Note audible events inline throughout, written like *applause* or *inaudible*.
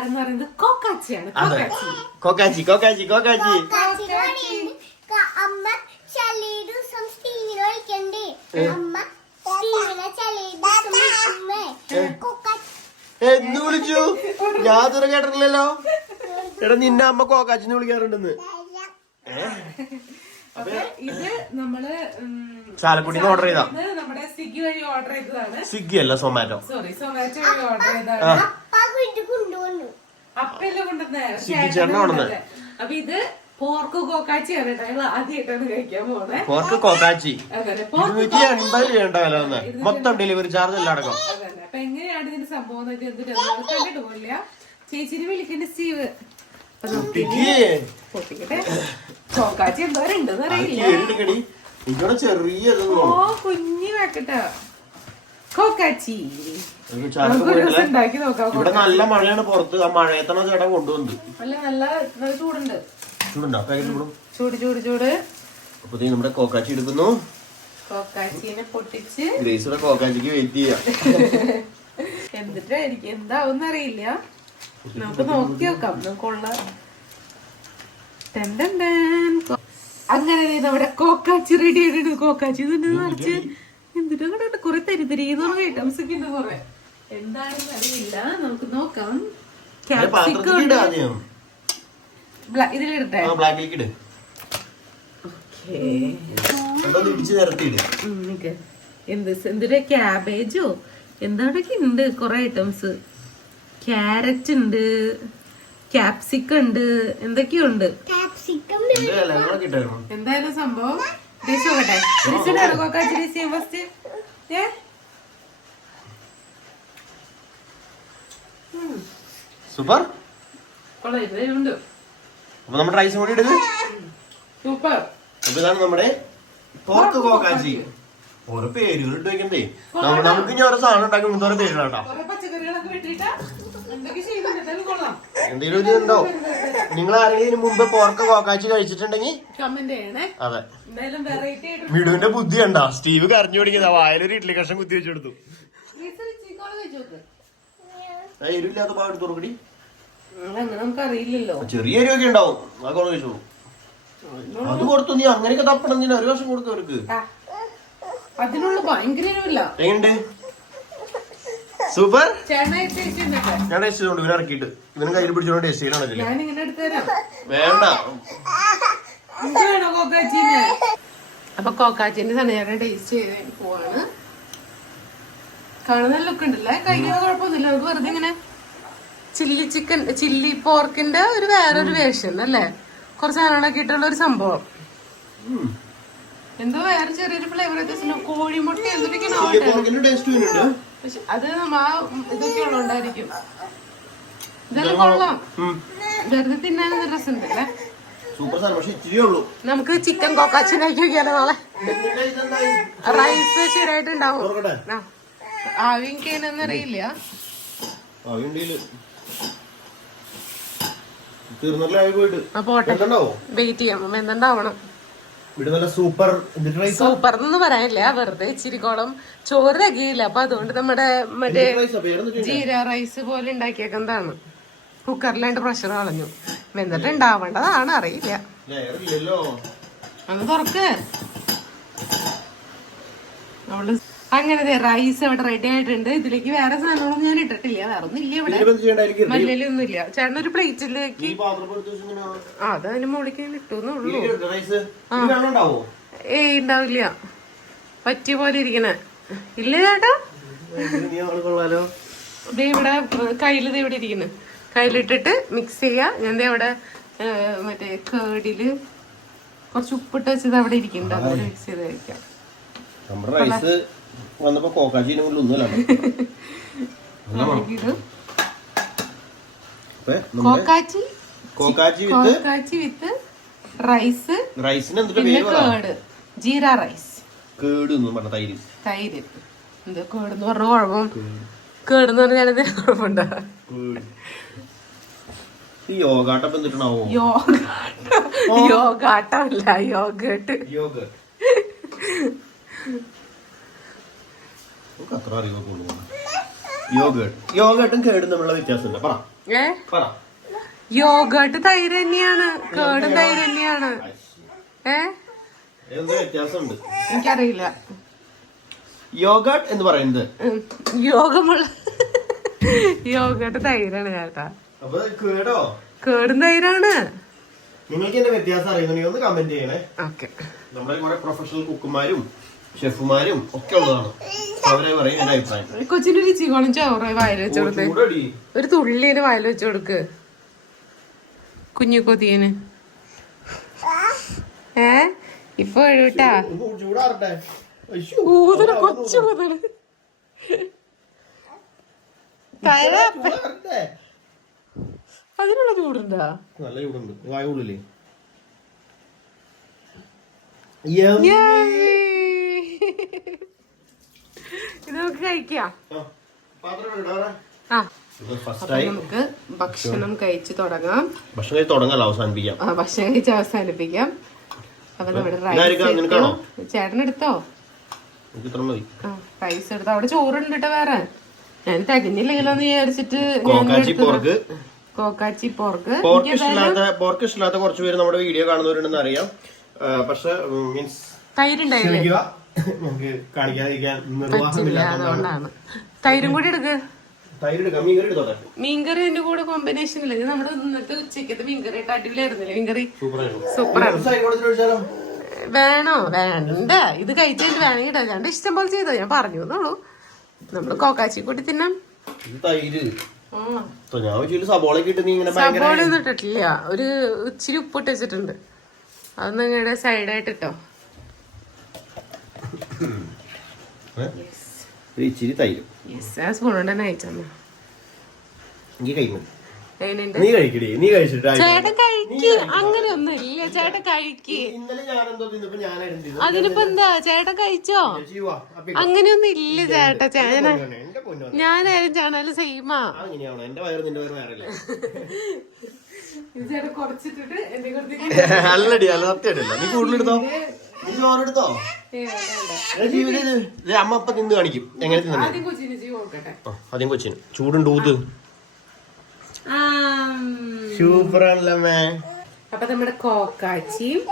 ആഹാരം എന്ന് പറയുന്നത്? കോക്കാച്ചിയാണ്. അതെ. കോക്കാച്ചി. കോക്കാച്ചി കോക്കാച്ചി അമ്മ ചളി ദിവസം സ്റ്റീവിനെ വിളിക്കണ്ടേ അമ്മ സ്റ്റീവിനെ ചളി ദിവസം വിളിക്കുമ്പേ കൊക്കാച്ചി. എന്ന് വിളിച്ചു. ഞാൻ തുറ കേട്ടിട്ടില്ലല്ലോ. എടാ നിന്നെ അമ്മ കോക്കാച്ചിന്ന് വിളിക്കാറുണ്ടെന്ന്. അപ്പൊ ഇത് നമ്മൾ ഉം, ചാലക്കുടിന്ന് ഓർഡർ ചെയ്താ. ഇത് നമ്മുടെ സ്വിഗ്ഗി വഴി ഓർഡർ ചെയ്തതാണ്. സ്വിഗ്ഗി അല്ല സൊമാറ്റോ. സോറി സൊമാറ്റോ വഴി ഓർഡർ ചെയ്തതാണ്. അപ്പ വീട്ടിൽ കൊണ്ടുവന്നു. അപ്പല്ലേ കൊണ്ടുവന്നേ. അപ്പൊ ഇത് പോർക്ക് കോക്കാച്ചിയാണ് ഞങ്ങൾ ആദ്യമായിട്ടാണ് കഴിക്കാൻ പോകുന്നത് പോർക്ക് കോക്കാച്ചി. ഇരുന്നൂറ്റി എൺപത് രൂപ വില വന്ന് മൊത്തം ഡെലിവറി ചാർജ് എല്ലാം അടക്കം. അപ്പൊ എങ്ങനെയാണ് ഇതിന്റെ സംഭവം കണ്ടിട്ട് പോലില്ല ചേച്ചിനെ വിളിക്കേണ്ട സ്റ്റീവ് പൊട്ടിക്കട്ടെ. കോക്കാച്ചി എന്തോരുണ്ടെന്ന് അറിയില്ല. എടുക്കടി ഇവിടെ ചെറിയ ഓ കുഞ്ഞി വെക്കട്ടെ. കോക്കാച്ചി ഇവിടെ നല്ല മഴയാണ് പുറത്ത്. ആ മഴയത്തണ ചേട്ടാ കൊണ്ടുവന്നത്. അല്ല നല്ല ചൂടുണ്ട്. ചൂടുണ്ടോ? ചൂടും? ചൂട് ചൂട് ചൂട്. അപ്പൊ നമ്മുടെ കോക്കാച്ചി എടുക്കുന്നു. കോക്കാച്ചിനെ പൊട്ടിച്ച്. ഗ്രേസിയുടെ കോക്കാച്ചിക്ക് വെയിറ്റ് ചെയ്യാം. എന്നിട്ടായിരിക്കും എന്താവും അറിയില്ല നമുക്ക് നോക്കി നോക്കാം. നമുക്കുള്ള അങ്ങനെ നമ്മുടെ കോക്കാച്ചി റെഡി ആയിട്ടുണ്ട്. കോക്കാച്ചി തന്നെ നിറച്ച് എന്തിനാ കണ്ടിട്ട് കുറെ തരി പറഞ്ഞ ഐറ്റംസ് ഒക്കെ ഉണ്ട് കുറെ. എന്താണെന്ന് അറിയില്ല. നമുക്ക് നോക്കാം. ക്യാപ്സിക്കം ഇതിലിടട്ടെ. എന്താ ക്യാബേജോ എന്താണ്ടൊക്കെ ഉണ്ട് കുറെ ഐറ്റംസ് ക്യാരറ്റ് ഉണ്ട്. ക്യാപ്സിക്കം ഉണ്ട്. എന്തൊക്കെയോ ഉണ്ട് എന്തായാലും സംഭവം ഫസ്റ്റ് ഏ? സൂപ്പർ. അപ്പൊ നമ്മുടെ റൈസ് കൂടി ഇടുക സൂപ്പർ. അപ്പൊ ഇതാണ് നമ്മുടെ പോർക്ക് കോക്കാച്ചി ഓരോ പേരുകൾ ഇട്ട് വെക്കണ്ടേ? നമുക്ക് ഇനി ഓരോ സാധനം ഉണ്ടാക്കുമ്പോൾ ഓരോ പേരുകളാട്ടോ. എന്തെങ്കിലും ഒരു ഉണ്ടോ നിങ്ങൾ ആരെങ്കിലും മുമ്പ് പോർക്ക് കോക്കാച്ചി കഴിച്ചിട്ടുണ്ടെങ്കിൽ കമന്റ് ചെയ്യണേ. അതെ. എന്തായാലും വെറൈറ്റി ആയിട്ട് മിടുവിന്റെ ബുദ്ധി കണ്ടാ. സ്റ്റീവ് കരഞ്ഞു പിടിക്കുന്ന വായലൊരു ഇഡ്ലി കഷ്ണം കുത്തി വെച്ചു കൊടുത്തു. ആ എരിവില്ലാത്ത പാട് തുറക്കടി നമുക്കറിയില്ലല്ലോ. ചെറിയ എരിവൊക്കെ ഉണ്ടാവും. അതൊക്കെ കഴിച്ചോളൂ. അത് കൊടുത്തു നീ അങ്ങനെയൊക്കെ തപ്പണം നീ ഒരു വർഷം കൊടുക്കും അവർക്ക്. അതിനുള്ള ഭയങ്കര എരിവില്ല. എങ്ങനെയുണ്ട്? സൂപ്പർ. ഞാൻ ടേസ്റ്റ് ചെയ്തോണ്ട് ഇവനെ ഇറക്കിയിട്ട്. ഇവനും കയ്യിൽ പിടിച്ചോണ്ട് ടേസ്റ്റ് ചെയ്യണമല്ലോ വേണ്ട. അപ്പൊ കോക്കാച്ചിന്റെ സണിയാരെ ടേസ്റ്റ് ചെയ്ത് പോവാണ്. കാണുന്ന ലുക്ക് ഉണ്ടല്ലേ? കഴിക്കുന്ന കുഴപ്പമൊന്നുമില്ല. നമുക്ക് വെറുതെ ഇങ്ങനെ ചില്ലി ചിക്കൻ ചില്ലി പോർക്കിന്റെ ഒരു വേറൊരു വേർഷൻ അല്ലേ? കുറച്ച് സാധനങ്ങളൊക്കെ ഇട്ടുള്ള ഒരു സംഭവം. എന്തോ വേറെ ചെറിയൊരു ഫ്ലേവർ വ്യത്യാസം കോഴിമുട്ട എന്തൊക്കെയാണ് പക്ഷെ അത് ആ ഇതൊക്കെ ഉള്ളതുകൊണ്ടായിരിക്കും ഇതെല്ലാം കൊള്ളാം. വെറുതെ തിന്നാൻ രസമുണ്ട് ഉണ്ടല്ലേ നമുക്ക് ചിക്കൻ കോക്കാച്ചിനാക്കി വെക്കാനോ നാളെ റൈസ് ശരിയായിട്ടുണ്ടാവും തുറക്കട്ടെ ആവിയും കേനൊന്നും അറിയില്ല. പോട്ടെ. വെയിറ്റ് ചെയ്യാം. എന്തുണ്ടാവണം ഇവിടെ നല്ല സൂപ്പർ സൂപ്പർ എന്നൊന്നും പറയാനില്ല. വെറുതെ ഇച്ചിരിക്കോളം ചോറ് തികയില്ല. അപ്പൊ അതുകൊണ്ട് നമ്മുടെ മറ്റേ ജീര റൈസ് പോലെ ഉണ്ടാക്കിയേക്കുന്നതാണ് കുക്കറിലായിട്ട് പ്രഷർ കളഞ്ഞു. എന്നിട്ട് ഉണ്ടാവേണ്ടതാണ്. അറിയില്ല. അന്ന് തുറക്ക്. അവൾ അങ്ങനെ റൈസ് ഇവിടെ റെഡി ആയിട്ടുണ്ട്. ഇതിലേക്ക് വേറെ സാധനങ്ങളൊന്നും ഞാൻ ഇട്ടിട്ടില്ല. വേറെ ഒന്നും ഇല്ല ഇവിടെ. മല്ലിലൊന്നും ഇല്ല ചേട്ടൻ ഒരു പ്ലേറ്റിലേക്ക് ആ അത് അതിന് മുകളിലേക്ക് ഞാൻ ഇട്ടു ഏ ഏയ് ഉണ്ടാവില്ല. പറ്റിയ പോലെ ഇരിക്കണേ. ഇല്ല ചേട്ടാ? ദേ ഇവിടെ കയ്യിൽ ദേ ഇവിടെ ഇരിക്കുന്നു കയ്യിലിട്ടിട്ട് മിക്സ് ചെയ്യാ. ഞാൻ ദേ അവിടെ മറ്റേ കേടിൽ കുറച്ച് ഉപ്പിട്ട് വെച്ചത് അവിടെ ഇരിക്കുന്നുണ്ട് അതുകൊണ്ട് മിക്സ് ചെയ്ത് കഴിക്കാം. നമ്മുടെ റൈസ് വന്നപ്പോ കോക്കാച്ചിന്റെ കൊണ്ട് ഒന്നുമില്ല കോക്കാച്ചി കോക്കാച്ചി വിത്ത്? കോക്കാച്ചി വിത്ത് റൈസ് റൈസിന് എന്തിട്ട് പേര് കേട് ജീര റൈസ്. കേട് എന്നും പറഞ്ഞ തൈര്. തൈര് എന്ത് കേടെന്ന് പറഞ്ഞ കുഴപ്പം? കേടെന്ന് പറഞ്ഞാൽ എന്തെങ്കിലും കുഴപ്പമുണ്ടോ? ഈ യോഗാട്ടം എന്തിട്ടാണാവോ? അത്ര അറിവൊക്കെ ഉള്ളൂ. യോഗേട്ട് യോഗേട്ടും കേടും തമ്മിലുള്ള വ്യത്യാസമുണ്ട്. പറ. പറ. യോഗട്ട് തൈര് തന്നെയാണ്. കേടും തൈര് തന്നെയാണ്. ഏ? എന്ത് വ്യത്യാസമുണ്ട്. എനിക്കറിയില്ല. യോഗേട്ട് എന്ന് പറയുന്നത്? യോഗമുള്ള യോഗട്ട് തൈരാണ് ചേട്ടാ. അപ്പൊ കേടോ? കേടും തൈരാണ്. നിങ്ങൾക്ക് എന്റെ വ്യത്യാസം അറിയുന്നുണ്ടെങ്കിൽ ഒന്ന് കമന്റ് ചെയ്യണേ. ഓക്കെ. നമ്മുടെ കുറെ പ്രൊഫഷണൽ കുക്കുമാരും ഷെഫുമാരും ഒക്കെ ഉള്ളതാണ്. കൊച്ചിന്റെ രുചികോളം ചോറ് വായിൽ വെച്ച് കൊടുത്ത് ഒരു തുള്ളിന് വായിൽ വെച്ച് കൊടുക്ക്. കുഞ്ഞു കൊതിയന്. ഏ? ഇപ്പൊ എഴുട്ടാ. ഊതന കൊച്ചു ഊതന തല ചൂടാറട്ടെ. അതിനുള്ള ചൂടുണ്ടാ? നല്ല ചൂടുണ്ട്. വായ ഉള്ളില്ലേ ഇത് നമുക്ക് കഴിക്കാം ആ നമുക്ക് ഭക്ഷണം കഴിച്ചു തുടങ്ങാം. ഭക്ഷണം കഴിച്ച് തുടങ്ങാലോ അവസാനിപ്പിക്കാം. ആ ഭക്ഷണം കഴിച്ച് അവസാനിപ്പിക്കാം. അപ്പൊ നമ്മുടെ റൈസ്? ചേട്ടൻ എടുത്തോ? റൈസ് എടുത്തോ? അവിടെ ചോറുണ്ട് കേട്ടോ വേറെ. ഞാൻ തികഞ്ഞില്ലെങ്കിലോ എന്ന് വിചാരിച്ചിട്ട് കോക്കാച്ചി പോർക്ക്. കോക്കാച്ചി പോർക്ക്. പോർക്ക് ഇഷ്ടമില്ലാത്ത പോർക്ക് ഇഷ്ടമില്ലാത്ത കുറച്ച് പേര് നമ്മുടെ വീഡിയോ കാണുന്നവരുണ്ടെന്ന് അറിയാം. പക്ഷെ മീൻസ് തൈരുണ്ടായില്ലേ? നമുക്ക് കാണിക്കാതിരിക്കാൻ നിർവാഹമില്ലാത്തതുകൊണ്ടാണ് തൈരും കൂടി എടുക്ക്. മീൻകറി എന്റെ കൂടെ കോമ്പിനേഷൻ ഇല്ല? ഇത് നമ്മുടെ ഇന്നത്തെ ഉച്ചക്കത്തെ മീൻകറി ആയിട്ട് അടിപൊളിയായിരുന്നില്ലേ? മീൻകറി സൂപ്പറാണ്. വേണോ? വേണ്ട. ഇത് കഴിച്ചിട്ട് വേണമെങ്കിൽ രണ്ട് ഇഷ്ടം പോലെ ചെയ്തോ ഞാൻ പറഞ്ഞു എന്നുള്ളൂ നമ്മൾ കോക്കാച്ചി കൂട്ടി തിന്നാം. സബോള ഒന്നും ഇട്ടിട്ടില്ല. ഒരു ഇച്ചിരി ഉപ്പിട്ട് വെച്ചിട്ടുണ്ട്. അത് നിങ്ങളുടെ സൈഡായിട്ട് ഇട്ടോ. ഇച്ചിരി തൈരും. കൊണ്ട് തന്നെ എനിക്ക് നീ കഴിക്കടി നീ കഴിച്ചിട്ട്. ചേട്ടൻ കഴിക്ക് അങ്ങനെ ഒന്നും ഇല്ല ചേട്ടൻ കഴിക്ക്. ഇന്നലെ ഞാൻ എന്തോ തിന്നപ്പോ ഞാനായിരുന്നു തിന്നത്. അതിനിപ്പോ എന്താ ചേട്ടൻ കഴിച്ചോ? ചേച്ചി വാ, അപ്പൊ അങ്ങനെയൊന്നും ഇല്ല ചേട്ടാ. ചേന പൊന്നോനെ, എന്റെ പൊന്നോനെ. ഞാനായാലും ചേണാലും സെയിമാ *laughs* അല്ലടി അല്ല നീ കൂടുതലെടുത്തോ നീ ചോറെടുത്തോ? അമ്മ അപ്പൊ നിന്ന് കാണിക്കും. എങ്ങനെ തിന്നു ആദ്യം കൊച്ചിന് ചൂടുണ്ട് ഊത്ത്. സൂപ്പർ ആണല്ലേ അപ്പൊ നമ്മുടെ കോക്കാച്ചിയും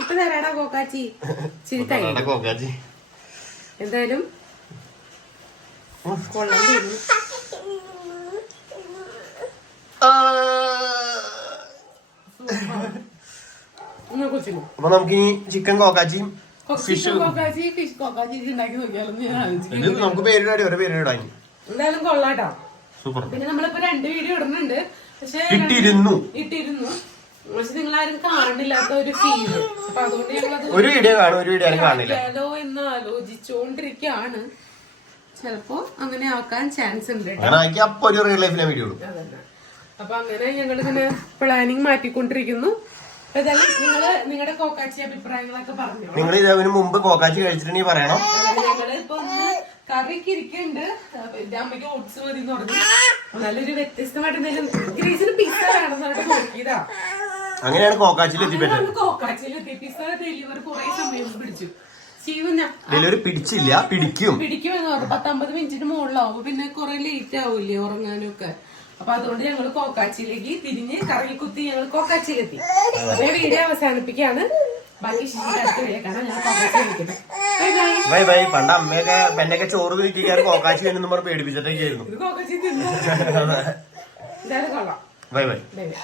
ഇപ്പൊ തരാടാ കോക്കാച്ചി? ചിരി തൈ കോക്കാച്ചി? എന്തായാലും കൊള്ളാൻ തോന്നുന്നു എന്നാ നമുക്ക് അപ്പൊ നമുക്കിനി ചിക്കൻ കോക്കാച്ചിയും ഫിഷ് കോക്കാച്ചി ഫിഷ് കോക്കാച്ചി ഉണ്ടാക്കി നോക്കിയാലോ നമുക്ക് പേരിടാടി ഓരോ പേരിടാ എന്തായാലും കൊള്ളാട്ടോ. സൂപ്പർ. പിന്നെ നമ്മളിപ്പോ രണ്ട് വീഡിയോ ഇടുന്നുണ്ട്. പക്ഷെ ഇട്ടിരുന്നു. ഇട്ടിരുന്നു. പക്ഷെ നിങ്ങൾ ആരും കാണണില്ലാത്ത ഒരു ഫീൽ അപ്പൊ അതുകൊണ്ട് ഒരു വീഡിയോ കാണും ഒരു വീഡിയോ കാണില്ല ഹലോ എന്ന് ആലോചിച്ചുകൊണ്ടിരിക്കുകയാണ് ചിലപ്പോ അങ്ങനെ ആക്കാൻ ചാൻസ് ഉണ്ട് അപ്പൊ ഒരു റിയൽ ലൈഫിലെ വീഡിയോ അപ്പൊ അങ്ങനെ ഞങ്ങൾ ഇങ്ങനെ പ്ലാനിങ് മാറ്റിക്കൊണ്ടിരിക്കുന്നു. നിങ്ങൾ ഇതിന് മുമ്പ് കോക്കാച്ചി കഴിച്ചിട്ടുണ്ടെങ്കിൽ പറയണം. ഞങ്ങൾ ഇപ്പൊ ഒന്ന് കറിക്ക് ഇരിക്കുന്നുണ്ട് അപ്പൊ എന്റെ അമ്മയ്ക്ക് ഓട്സ് മതി എന്ന് പറഞ്ഞു നല്ലൊരു വ്യത്യസ്തമായിട്ട് എന്തെങ്കിലും ഗ്രേസിന് പിസ്സ നോക്കിയതാ. അങ്ങനെയാണ് കോക്കാച്ചിയിൽ എത്തിപ്പെട്ടത്. കോക്കാച്ചിലെത്തി പിസ്സ ഡെലിവറി കുറെ സമയം പിടിച്ചു. ഡെലിവറി പിടിച്ചില്ല പിടിക്കും. പിടിക്കും പറഞ്ഞു. പത്തമ്പത് മിനിറ്റിന് മുകളിലാവും. പിന്നെ കുറെ ലേറ്റ് ആവില്ലേ ഉറങ്ങാനും ഒക്കെ അപ്പൊ അതുകൊണ്ട് ഞങ്ങൾ കോക്കാച്ചിയിലേക്ക് തിരിഞ്ഞ് കറങ്ങി കുത്തി ഞങ്ങൾ കോക്കാച്ചിയിലെത്തി ഈ വീഡിയോ അവസാനിപ്പിക്കാണ് ബാക്കി കാണാൻ ഞാൻ കോക്കാച്ചി വിളിക്കട്ടെ ബൈ ബൈ. പണ്ട് അമ്മയൊക്കെ പെണ്ണൊക്കെ ചോറ് വിളിക്കാറ് കോക്കാച്ചി എന്നും പറഞ്ഞ് പേടിപ്പിച്ചിട്ടൊക്കെയായിരുന്നു. കോക്കാച്ചി *laughs* കൊള്ളാം. Bye bye. Bye bye